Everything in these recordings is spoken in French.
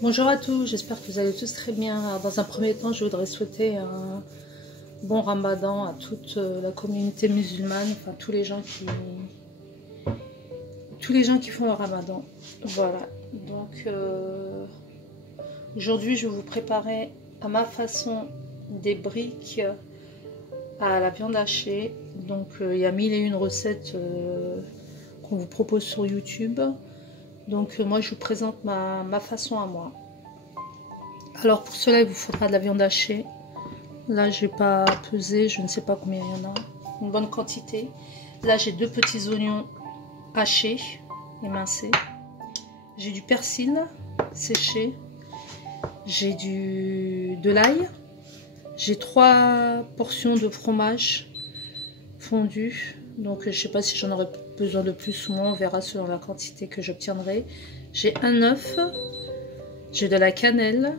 Bonjour à tous, j'espère que vous allez tous très bien. Alors, dans un premier temps, je voudrais souhaiter un bon ramadan à toute la communauté musulmane, enfin tous les gens qui font le ramadan. Voilà, donc aujourd'hui je vais vous préparer à ma façon des briques à la viande hachée. Donc il y a 1001 recettes qu'on vous propose sur YouTube. Donc moi je vous présente ma façon à moi. Alors pour cela il vous faudra de la viande hachée. Là j'ai pas pesé, je ne sais pas combien il y en a. Une bonne quantité. Là j'ai 2 petits oignons hachés, émincés. J'ai du persil séché. J'ai de l'ail. J'ai 3 portions de fromage fondu. Donc je ne sais pas si j'en aurai besoin de plus ou moins, on verra selon la quantité que j'obtiendrai. J'ai un œuf. J'ai de la cannelle,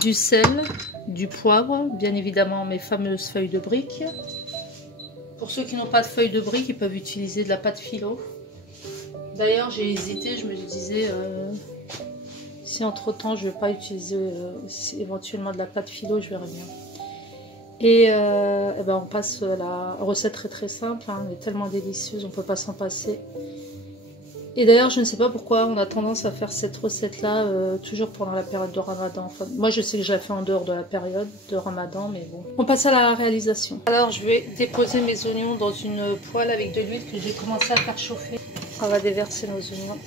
du sel, du poivre, bien évidemment mes fameuses feuilles de briques. Pour ceux qui n'ont pas de feuilles de briques, ils peuvent utiliser de la pâte philo. D'ailleurs j'ai hésité, je me disais si entre temps je ne vais pas utiliser éventuellement de la pâte philo, je verrai bien. Et ben on passe à la recette très simple, hein, elle est tellement délicieuse, on ne peut pas s'en passer. Et d'ailleurs, je ne sais pas pourquoi on a tendance à faire cette recette-là toujours pendant la période de Ramadan. Enfin, moi, je sais que je la fais en dehors de la période de Ramadan, mais bon. On passe à la réalisation. Alors, je vais déposer mes oignons dans une poêle avec de l'huile que j'ai commencé à faire chauffer. On va déverser nos oignons.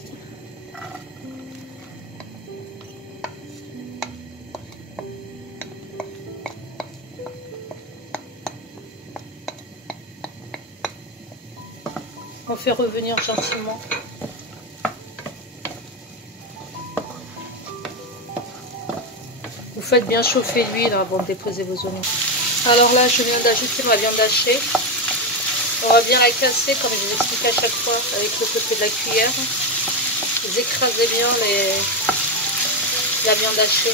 On fait revenir gentiment. Vous faites bien chauffer l'huile avant de déposer vos oignons. Alors là, je viens d'ajouter ma viande hachée. On va bien la casser, comme je vous explique à chaque fois, avec le côté de la cuillère. Vous écrasez bien la viande hachée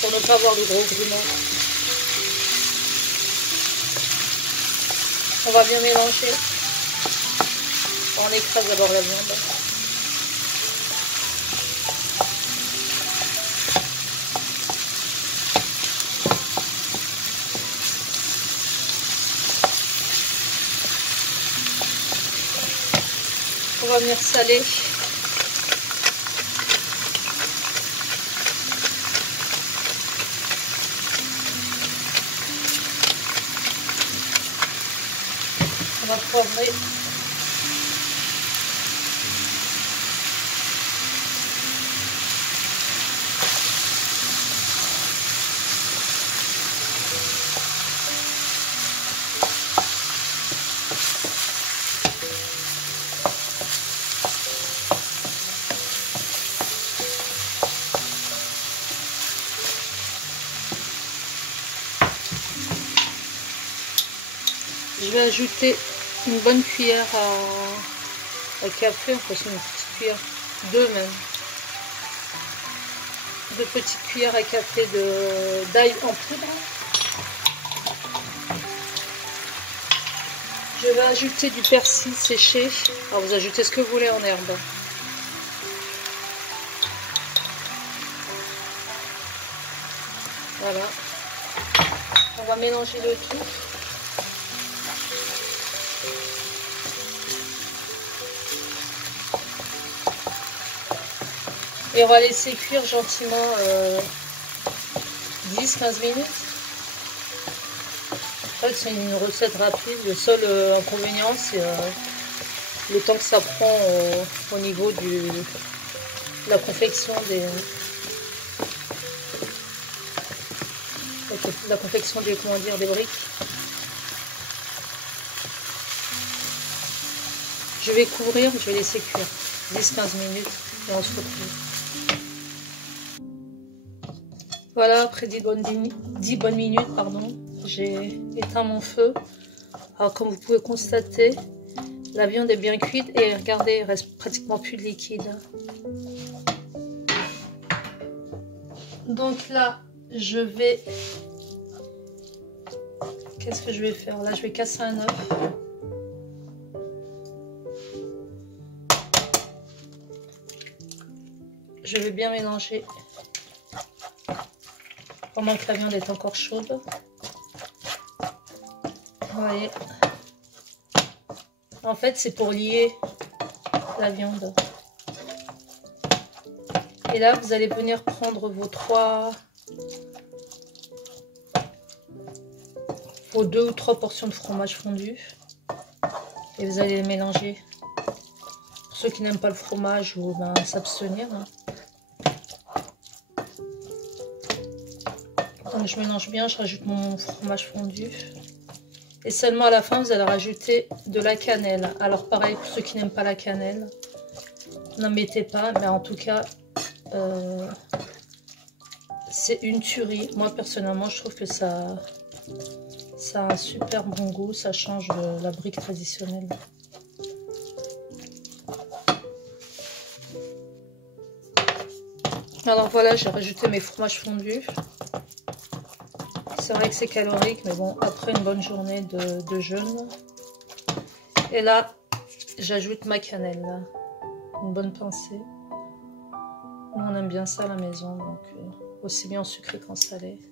pour ne pas avoir de gros grumeaux. On va bien mélanger. On écrase d'abord la viande. On va venir saler. On va poivrer. Je vais ajouter une bonne cuillère à café, enfin c'est une petite cuillère, 2 même. 2 petites cuillères à café d'ail en poudre. Je vais ajouter du persil séché. Alors vous ajoutez ce que vous voulez en herbe. Voilà. On va mélanger le tout. Et on va laisser cuire gentiment 10-15 minutes. En fait, c'est une recette rapide. Le seul inconvénient, c'est le temps que ça prend au niveau de la confection des briques. Je vais couvrir, je vais laisser cuire 10-15 minutes et on se retrouve. Voilà, après 10 bonnes minutes, j'ai éteint mon feu. Alors comme vous pouvez constater, la viande est bien cuite et regardez, il reste pratiquement plus de liquide. Donc là, qu'est-ce que je vais faire? Là, je vais casser un œuf. je vais bien mélanger pendant que la viande est encore chaude. Vous voyez. En fait, c'est pour lier la viande. Et là, vous allez venir prendre vos 2 ou 3 portions de fromage fondu. Et vous allez les mélanger. Pour ceux qui n'aiment pas le fromage ou ben, s'abstenir. Hein. Donc je mélange bien, je rajoute mon fromage fondu. Et seulement à la fin, vous allez rajouter de la cannelle. Alors pareil, pour ceux qui n'aiment pas la cannelle, n'en mettez pas. Mais en tout cas, c'est une tuerie. Moi, personnellement, je trouve que ça a un super bon goût. Ça change de la brique traditionnelle. Alors voilà, j'ai rajouté mes fromages fondus. C'est vrai que c'est calorique, mais bon, après une bonne journée de jeûne. Et là, j'ajoute ma cannelle. Là. Une bonne pincée. Nous, on aime bien ça à la maison, donc aussi bien sucré qu'en salé.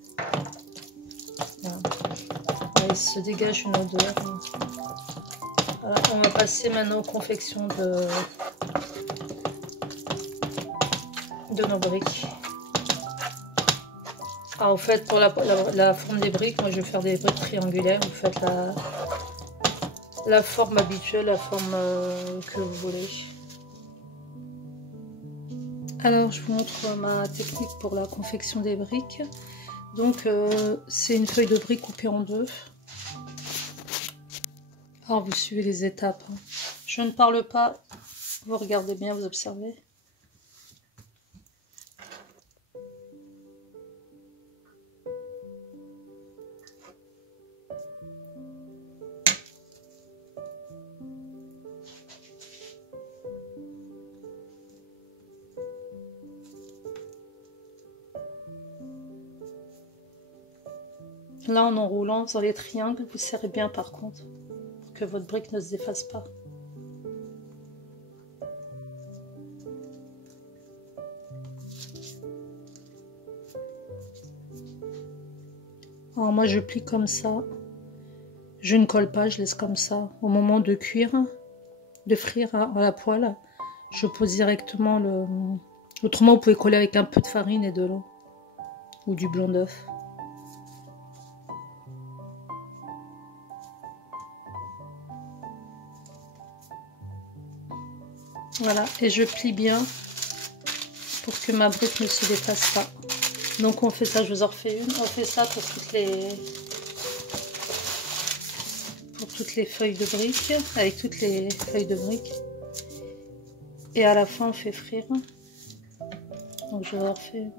Voilà. Là, il se dégage une odeur. Alors, on va passer maintenant aux confections de nos briques. Ah, en fait, pour la forme des briques, moi je vais faire des briques triangulaires. Vous faites la forme habituelle, la forme que vous voulez. Alors, je vous montre ma technique pour la confection des briques. Donc, c'est une feuille de brique coupée en 2. Alors, vous suivez les étapes. Hein. Je ne parle pas, vous regardez bien, vous observez. Là, en enroulant dans les triangles, vous serrez bien par contre, pour que votre brique ne se défasse pas. Alors moi, je plie comme ça. Je ne colle pas, je laisse comme ça. Au moment de cuire, de frire à la poêle, je pose directement le... Autrement, vous pouvez coller avec un peu de farine et de l'eau. Ou du blanc d'œuf. Voilà, et je plie bien pour que ma brique ne se défasse pas. Donc on fait ça, je vous en refais une. On fait ça pour toutes les feuilles de briques, avec toutes les feuilles de briques. Et à la fin, on fait frire. Donc je vous en refais une.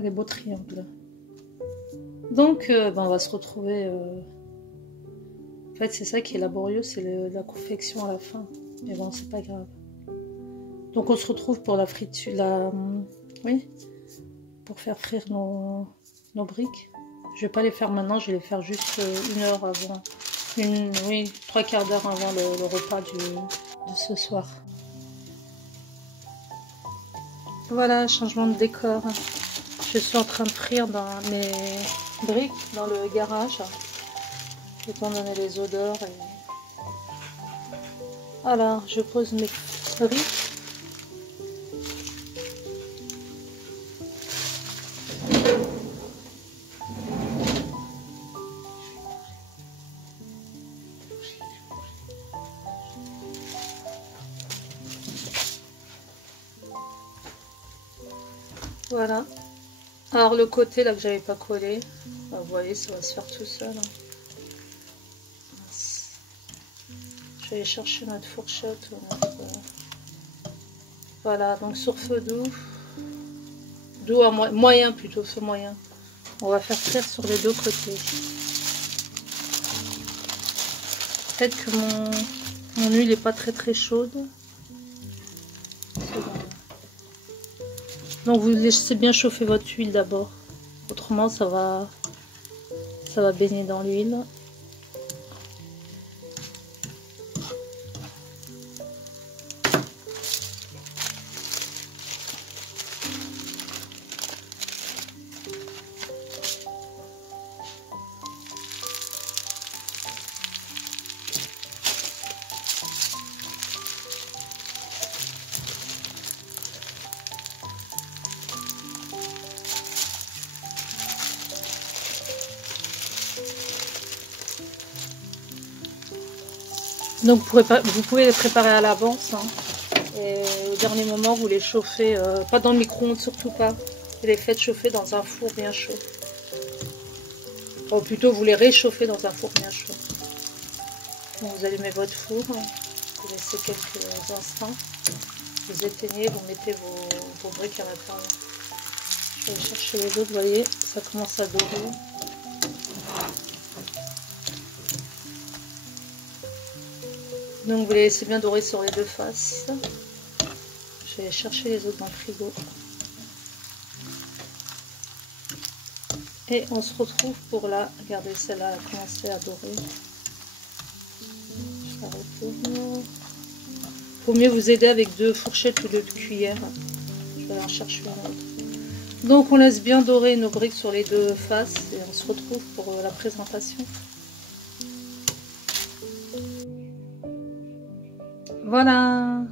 Des beaux triangles. Donc, on va se retrouver. En fait, c'est ça qui est laborieux, c'est la confection à la fin. Mais bon, c'est pas grave. Donc, on se retrouve pour la friture. Oui, pour faire frire nos briques. Je vais pas les faire maintenant, je vais les faire juste 1 heure avant. Oui, 3/4 d'heure avant le repas de ce soir. Voilà, changement de décor. Je suis en train de frire dans mes briques dans le garage. Étant donné les odeurs. Alors, je pose mes briques. Voilà. Alors le côté là que j'avais pas collé, vous voyez, ça va se faire tout seul. Hein. Je vais aller chercher notre fourchette. Voilà, donc sur feu doux à moyen plutôt, feu moyen. On va faire frire sur les deux côtés. Peut-être que mon huile n'est pas très chaude. Donc vous laissez bien chauffer votre huile d'abord. Autrement ça va baigner dans l'huile. Donc vous pouvez les préparer à l'avance, hein, et au dernier moment vous les chauffez, pas dans le micro-ondes surtout pas, vous les faites chauffer dans un four bien chaud. Ou plutôt vous les réchauffez dans un four bien chaud. Donc vous allumez votre four, vous laissez quelques instants, vous éteignez, vous mettez vos briques à l'intérieur. Je vais chercher les autres, vous voyez, ça commence à dorer. Donc vous les laissez bien dorer sur les deux faces. Je vais chercher les autres dans le frigo. Et on se retrouve pour la... Regardez, celle-là a commencé à dorer. Je la retourne. Il faut mieux vous aider avec 2 fourchettes ou 2 cuillères. Je vais en chercher une autre. Donc on laisse bien dorer nos briques sur les deux faces et on se retrouve pour la présentation. Voilà,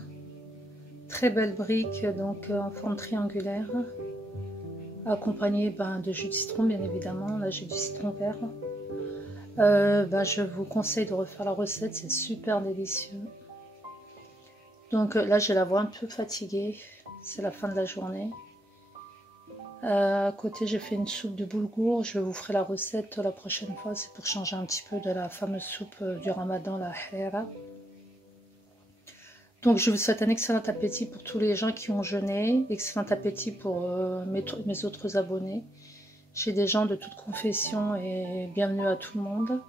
très belle brique, donc en forme triangulaire, accompagnée de jus de citron bien évidemment, là j'ai du citron vert. Je vous conseille de refaire la recette, c'est super délicieux. Donc là j'ai la voix un peu fatiguée, c'est la fin de la journée. À côté j'ai fait une soupe de boulgour, je vous ferai la recette la prochaine fois, c'est pour changer un petit peu de la fameuse soupe du ramadan, la hera. Donc je vous souhaite un excellent appétit pour tous les gens qui ont jeûné, excellent appétit pour mes autres abonnés. J'ai des gens de toute confession et bienvenue à tout le monde.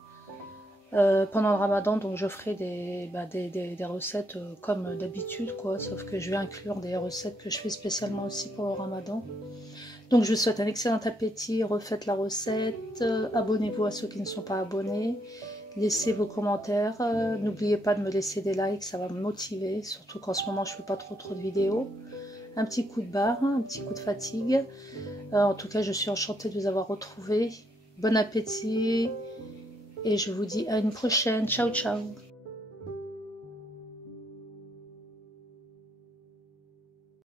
Pendant le ramadan, donc je ferai des recettes comme d'habitude, quoi, sauf que je vais inclure des recettes que je fais spécialement aussi pour le ramadan. Donc je vous souhaite un excellent appétit, refaites la recette, abonnez-vous à ceux qui ne sont pas abonnés. Laissez vos commentaires, n'oubliez pas de me laisser des likes, ça va me motiver, surtout qu'en ce moment je ne fais pas trop de vidéos. Un petit coup de barre, un petit coup de fatigue. En tout cas, je suis enchantée de vous avoir retrouvés. Bon appétit et je vous dis à une prochaine. Ciao, ciao.